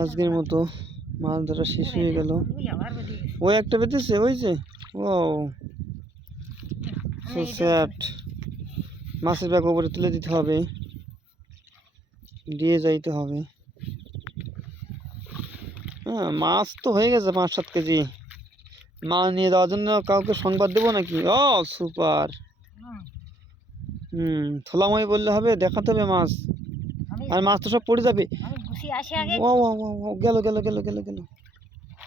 আজকের মতো মাছ ধরা শেষ হয়ে গেল। ওই একটা বেঁধেছে, ওই যে? ও সো স্যাড মাছের ব্যাগ ওপরে তুলে দিতে হবে। দিয়ে যাইতে হবে। হ্যাঁ মাছ তো হয়ে গেছে পাঁচ সাত কেজি। মাছ নিয়ে যাওয়ার জন্য কাউকে সংবাদ দেবো নাকি? ও, সুপার। হুম, থোলাময় বললে হবে, দেখাতে হবে মাছ। আর মাছ তো সব পড়ে যাবে। আমি গুছিয়ে আসি আগে ও ও ও ও গেল গেল গেল গেল গেল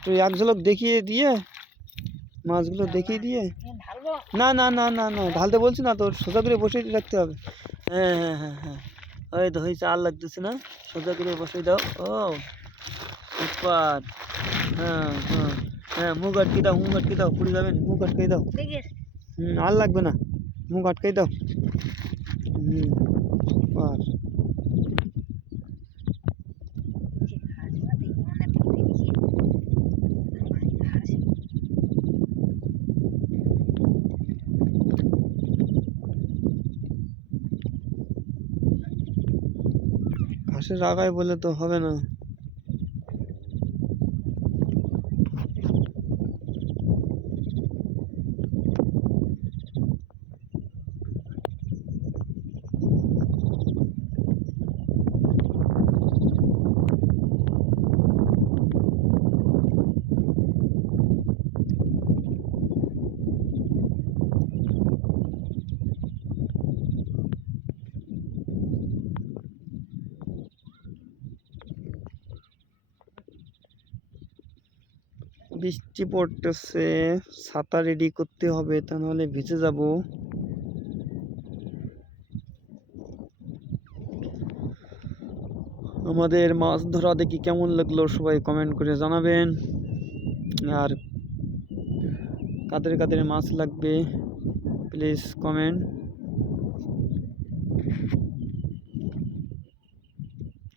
তুই এক ঝলক দেখিয়ে দিয়ে মাছগুলো দেখিয়ে দিয়ে এ ঢালবো না না না না না ঢালতে বলছি না তোর সোজা করে বসে রাখতে হবে হ্যাঁ হ্যাঁ হ্যাঁ হ্যাঁ ওই তো হয়েছে আর লাগতেছে না সোজা করে বসে দাও ও সুপার হ্যাঁ হ্যাঁ হ্যাঁ মুখ আটকে দাও মুখ আটকে দাও পুড়ে যাবেন মুখ আটকে দাও দেখে হুম আর লাগবে না মুখ আটকে দাও হুম সুপার ঘাসের আগায় বলে তো হবে না। বৃষ্টি পড়তেছে, ছাতা রেডি করতে হবে, তা নাহলে ভিজে যাব। আমাদের মাছ ধরা দেখি কেমন লাগল সবাই কমেন্ট করে জানাবেন। আর কাদের কাদের মাছ লাগবে প্লিজ কমেন্ট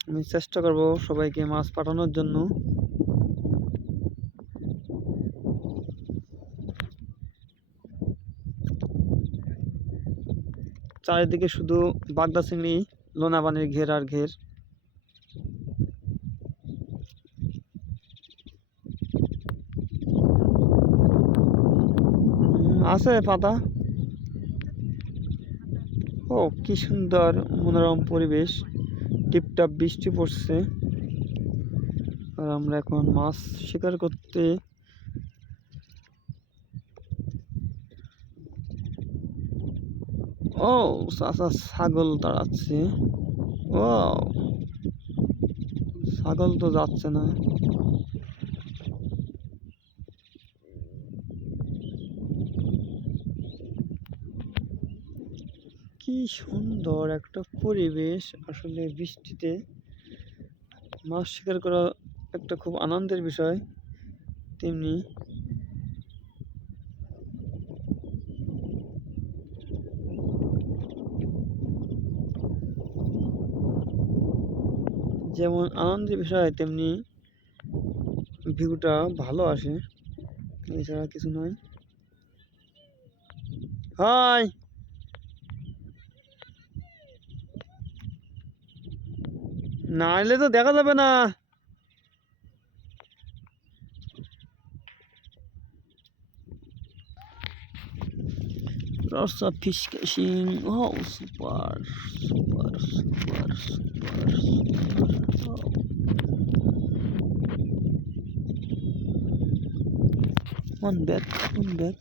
আমি চেষ্টা করব সবাইকে মাছ পাঠানোর জন্য। চারিদিকে শুধু বাগদা চিংড়ি লোনাবানের ঘের আর ঘের। আছে পাতা। ও, কি সুন্দর মনোরম পরিবেশ। টিপটাপ বৃষ্টি পড়ছে। আর আমরা এখন মাছ শিকার করতে ও, চাচা ছাগল তাড়াচ্ছে। ও ছাগল তো যাচ্ছে না। কি সুন্দর একটা পরিবেশ আসলে বৃষ্টিতে। মাছ শিকার করা একটা খুব আনন্দের বিষয়, তেমনি যেমন আনন্দের বিষয় তেমনি ভিউটা ভালো আসে। এছাড়া কিছু নয় হাই! না এলে তো দেখা যাবে না। Lots of super, super, super, One back, one back.